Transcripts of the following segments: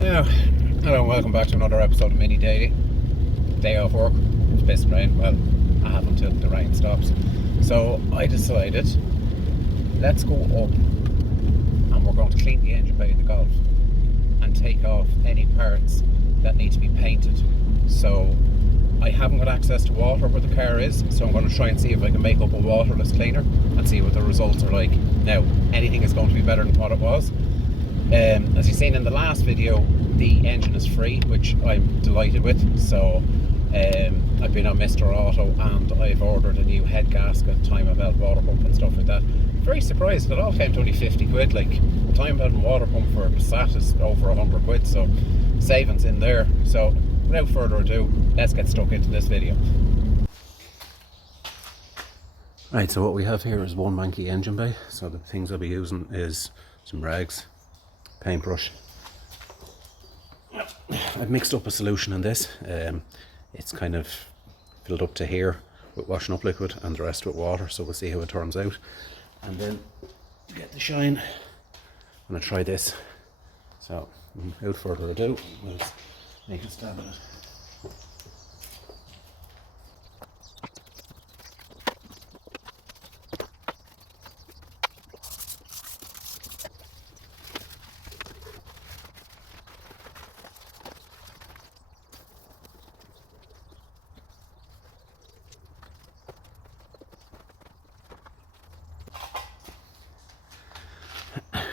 Yeah, hello and welcome back to another episode of Mini Daily. Day off work, it's pissing rain. Well, I have until the rain stops. So I decided, let's go up and we're going to clean the engine bay of the Golf and take off any parts that need to be painted. So I haven't got access to water where the car is, so I'm going to try and see if I can make up a waterless cleaner and see what the results are like. Now, anything is going to be better than what it was. As you've seen in the last video, the engine is free, which I'm delighted with. So I've been on Mr. Auto and I've ordered a new head gasket, timing belt, water pump and stuff like that. Very surprised it all came to only 50 quid. Like, the timing belt and water pump for Passat is over 100 quid, so savings in there. So without further ado, let's get stuck into this video. Right, so what we have here is one manky engine bay. So the things I'll be using is some rags, paintbrush. I've mixed up a solution in this. It's kind of filled up to here with washing up liquid and the rest with water, so we'll see how it turns out. And then to get the shine, I'm going to try this. So without further ado, we'll make a stab at it.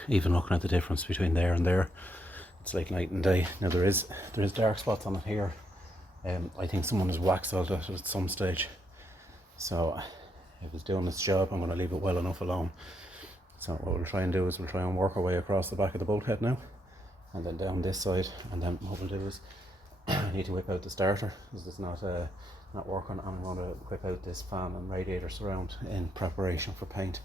Even looking at the difference between there and there, it's like night and day. Now there is dark spots on it here. I think someone has wax out it at some stage. So if it's doing its job, I'm going to leave it well enough alone. So what we'll try and do is we'll try and work our way across the back of the bulkhead now, and then down this side. And then what we'll do is I need to whip out the starter because it's not working. I'm going to whip out this fan and radiator surround in preparation for paint.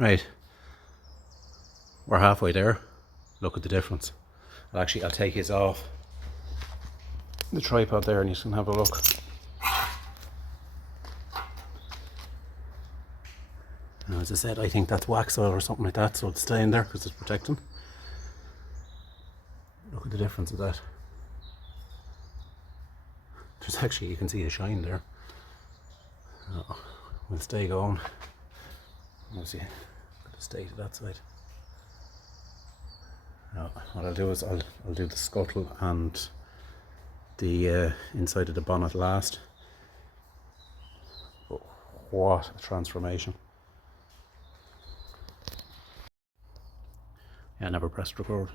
Right, we're halfway there. Look at the difference. I'll take his off the tripod there and you can have a look. Now, as I said, I think that's wax oil or something like that, so it's staying there because it's protecting. Look at the difference of that. There's actually, you can see a shine there. Oh, we'll stay going. We'll see the state of that side. Now, what I'll do is I'll do the scuttle and the inside of the bonnet last. But what a transformation. Yeah, I never pressed record.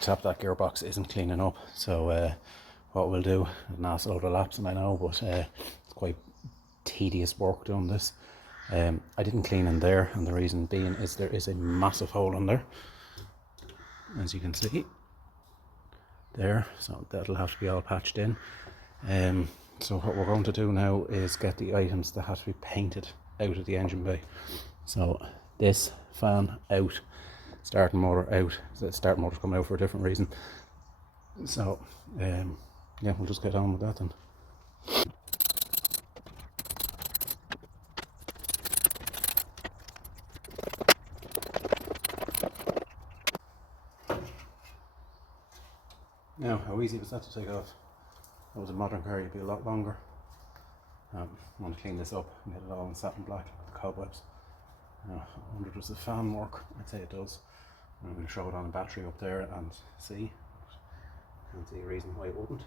top that gearbox isn't cleaning up, so what we'll do, a nice load of laps, and I know, but it's quite tedious work doing this. I didn't clean in there, and the reason being is there is a massive hole in there, as you can see there, so that'll have to be all patched in. So what we're going to do now is get the items that have to be painted out of the engine bay. So this fan out, starting motor out. The starting motor's coming out for a different reason. So yeah, we'll just get on with that then. Now, how easy was that to take off? That was a modern car, you'd be a lot longer. I want to clean this up and get it all in satin black, like the cobwebs. I wonder, does the fan work? I'd say it does. I'm going to throw it on a battery up there and see. Can't see a reason why it wouldn't.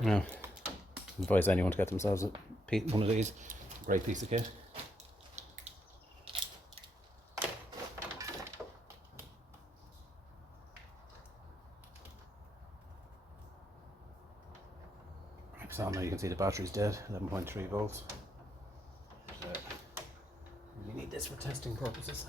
Now, I advise anyone to get themselves one of these. Great piece of kit. So now you can see the battery's dead, 11.3 volts. You need this for testing purposes.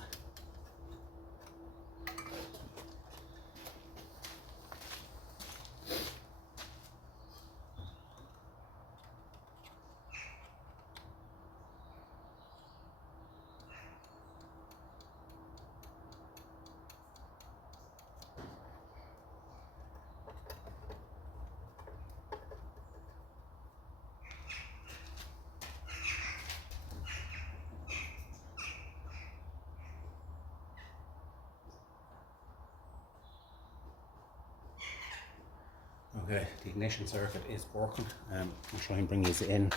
Okay, the ignition circuit is working. I'll try and bring these in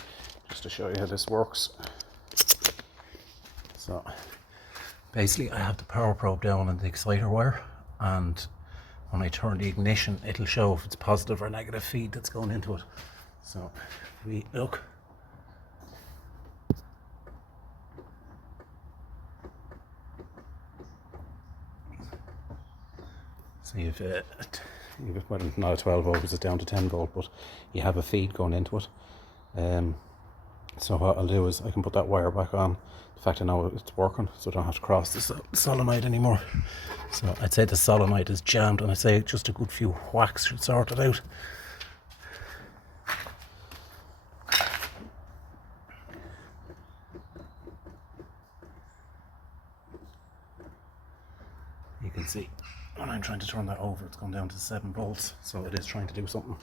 just to show you how this works. So basically I have the power probe down on the exciter wire, and when I turn the ignition it'll show if it's positive or negative feed that's going into it. So if we look, so you've well, not a 12 volt, it's down to 10 volt, but you have a feed going into it. So what I'll do is I can put that wire back on. In fact, I know it's working, so I don't have to cross the solenoid anymore. So I'd say the solenoid is jammed, and I'd say just a good few whacks should sort it out. You can see when I'm trying to turn that over, it's gone down to 7 volts, so it is trying to do something.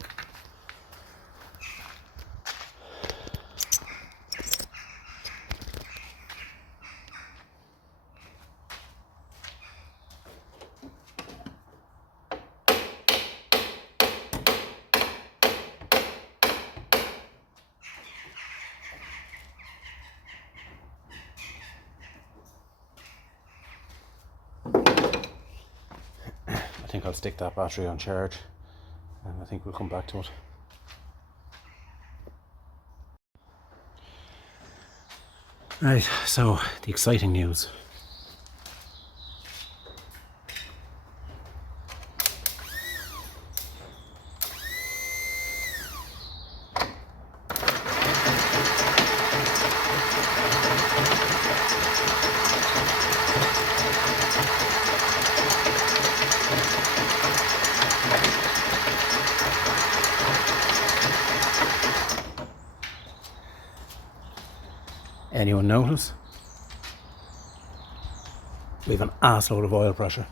I think I'll stick that battery on charge, and I think we'll come back to it. Right, so the exciting news. Anyone notice? We have an assload of oil pressure.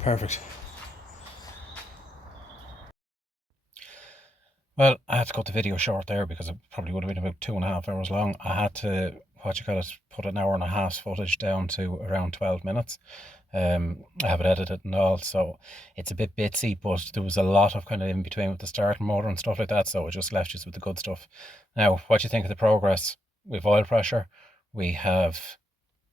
Perfect. Well, I had to cut the video short there because it probably would have been about 2.5 hours long. I had to, put an hour and a half footage down to around 12 minutes. I have it edited and all, so it's a bit bitsy, but there was a lot of kind of in between with the starting motor and stuff like that, so it just left you with the good stuff. Now, what do you think of the progress? We've oil pressure. We have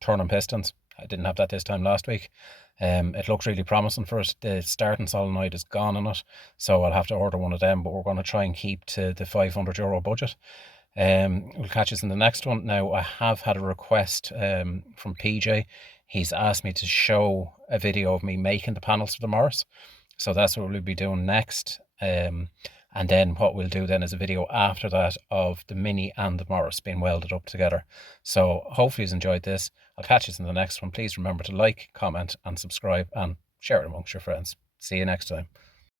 turning pistons. I didn't have that this time last week. It looks really promising for us. The starting solenoid is gone on it, so I'll have to order one of them, but we're going to try and keep to the €500 budget. We'll catch us in the next one. Now, I have had a request from PJ. He's asked me to show a video of me making the panels for the Morris. So that's what we'll be doing next. And then what we'll do then is a video after that of the Mini and the Morris being welded up together. So hopefully you've enjoyed this. I'll catch you in the next one. Please remember to like, comment and subscribe and share it amongst your friends. See you next time.